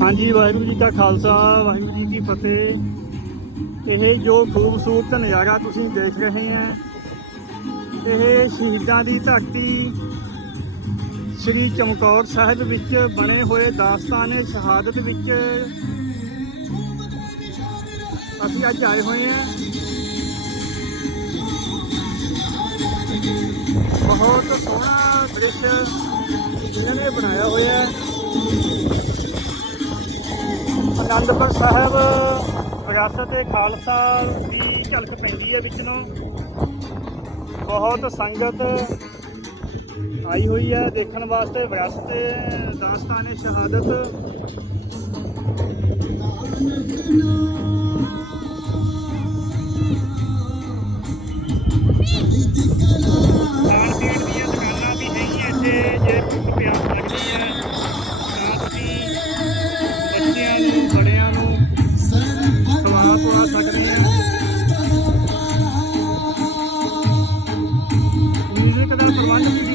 ਹਾਂਜੀ, ਵਾਹਿਗੁਰੂ ਜੀ ਕਾ ਖਾਲਸਾ, ਵਾਹਿਗੁਰੂ ਜੀ ਕੀ ਫਤਿਹ। ਇਹ ਜੋ ਖੂਬਸੂਰਤ ਨਜ਼ਾਰਾ ਤੁਸੀਂ ਦੇਖ ਰਹੇ ਹੈ, ਇਹ ਸ਼ਹੀਦਾਂ ਦੀ ਧਰਤੀ ਸ੍ਰੀ ਚਮਕੌਰ ਸਾਹਿਬ ਵਿੱਚ ਬਣੇ ਹੋਏ ਦਾਸਤਾਨ ਸ਼ਹਾਦਤ ਵਿੱਚ ਅਸੀਂ ਅੱਜ ਆਏ ਹੋਏ ਹਾਂ। ਬਹੁਤ ਸੋਹਣਾ ਦ੍ਰਿਸ਼ ਇਹਨਾਂ ਨੇ ਬਣਾਇਆ ਹੋਇਆ ਹੈ। ਅਨੰਦਪੁਰ ਸਾਹਿਬ, ਵਿਰਾਸਤ ਏ ਖਾਲਸਾ ਦੀ ਝਲਕ ਪੈਂਦੀ ਹੈ ਵਿੱਚ ਨੂੰ। ਬਹੁਤ ਸੰਗਤ ਆਈ ਹੋਈ ਹੈ ਦੇਖਣ ਵਾਸਤੇ, ਵਿਰਾਸਤ ਦਾਸਤਾਨ ਦਾਸਤਾਨ ਸ਼ਹਾਦਤ। Thank you.